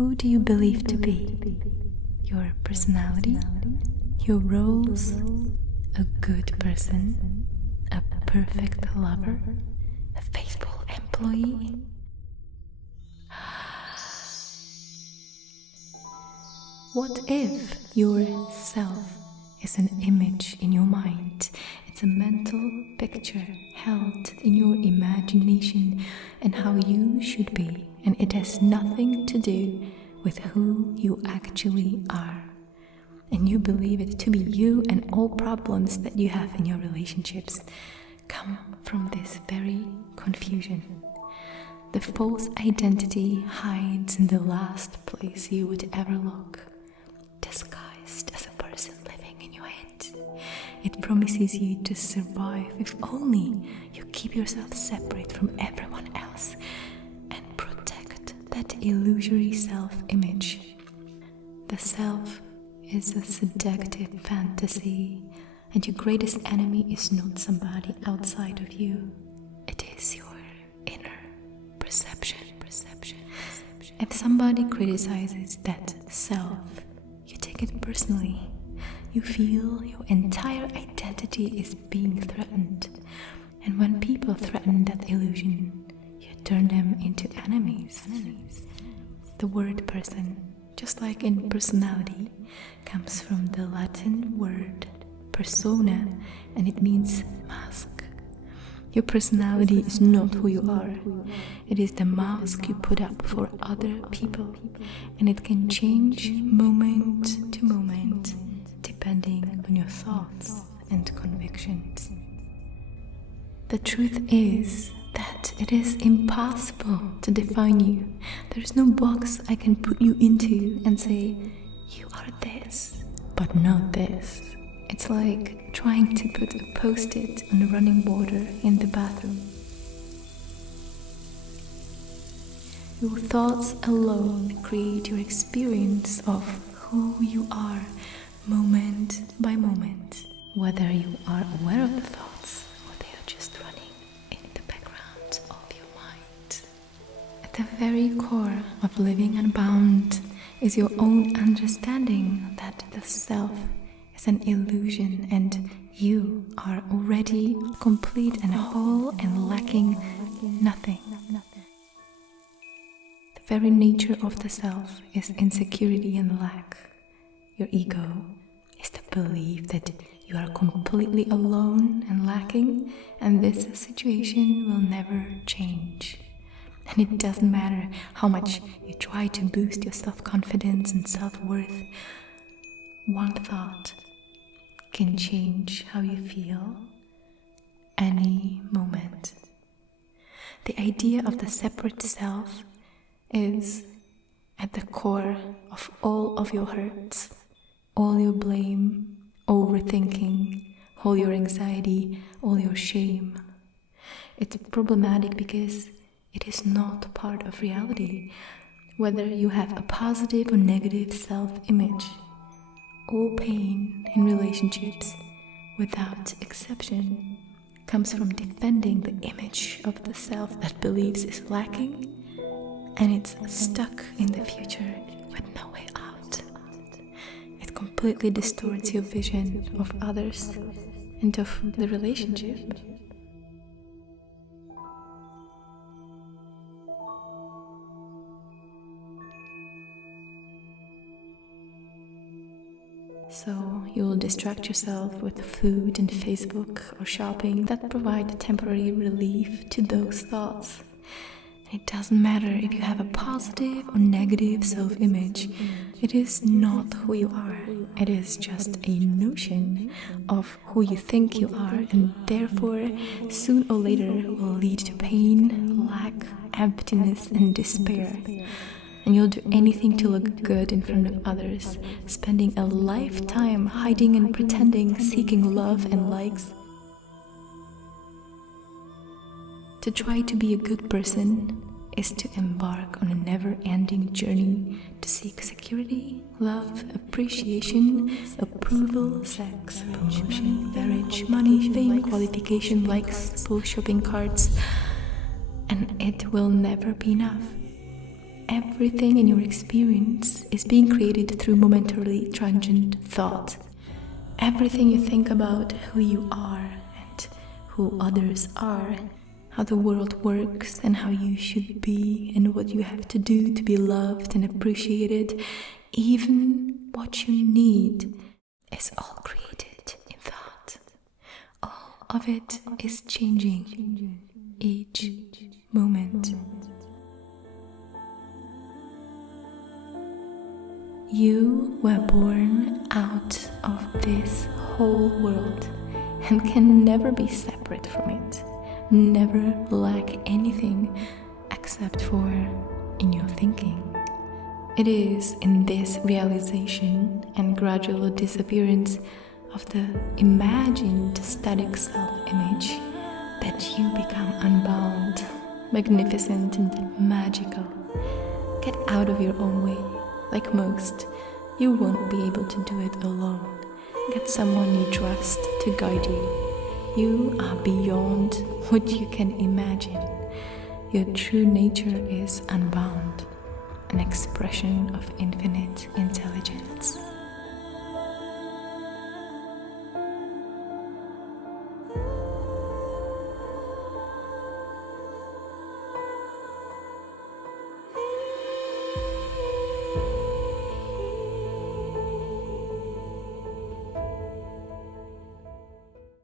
Who do you believe to be? Your personality? Your roles? A good person? A perfect lover? A faithful employee? What if your self is an image in your mind? It's a mental picture held in your imagination and how you should be, and it has nothing to do with who you actually are. And you believe it to be you, and all problems that you have in your relationships come from this very confusion. The false identity hides in the last place you would ever look, disguised as a person living in your head. It promises you to survive if only you keep yourself separate from everyone else and protect that illusory self-image. The self is a seductive fantasy, and your greatest enemy is not somebody outside of you. It is your inner perception. If somebody criticizes that self, you take it personally. You feel your entire identity is being threatened. And when people threaten that illusion, you turn them into enemies. The word person, just like in personality, comes from the Latin word persona, and it means mask. Your personality is not who you are. It is the mask you put up for other people, and it can change moment to moment depending on your thoughts and convictions. The truth is that it is impossible to define you. There is no box I can put you into and say, you are this, but not this. It's like trying to put a post-it on the running water in the bathroom. Your thoughts alone create your experience of who you are, moment by moment, whether you are aware of the thoughts or they are just running in the background of your mind. At the very core of Living Unbound is your own understanding that the self is an illusion and you are already complete and whole and lacking nothing. The very nature of the self is insecurity and lack. Your ego is the belief that you are completely alone and lacking, and this situation will never change. And it doesn't matter how much you try to boost your self-confidence and self-worth. One thought can change how you feel any moment. The idea of the separate self is at the core of all of your hurts, all your blame, overthinking, all your anxiety, all your shame. It's problematic because it is not part of reality, whether you have a positive or negative self-image. All pain in relationships, without exception, comes from defending the image of the self that believes is lacking, and it's stuck in the future with no way out. It completely distorts your vision of others and of the relationship. So you'll distract yourself with food and Facebook or shopping that provide temporary relief to those thoughts. It doesn't matter if you have a positive or negative self-image. It is not who you are. It is just a notion of who you think you are, and therefore soon or later will lead to pain, lack, emptiness and despair. And you'll do anything to look good in front of others, spending a lifetime hiding and pretending, seeking love and likes. To try to be a good person is to embark on a never-ending journey to seek security, love, appreciation, approval, sex, promotion, marriage, money, fame, qualification, likes, full shopping carts, and it will never be enough. everything in your experience is being created through momentarily transient thought. Everything you think about who you are and who others are, how the world works and how you should be and what you have to do to be loved and appreciated, even what you need, is all created in thought. All of it is changing each moment. You were born out of this whole world and can never be separate from it, never lack anything except for in your thinking. It is in this realization and gradual disappearance of the imagined static self-image that you become unbound, magnificent and magical. Get out of your own way. Like most, you won't be able to do it alone. Get someone you trust to guide you. You are beyond what you can imagine. Your true nature is unbound, an expression of infinite intelligence.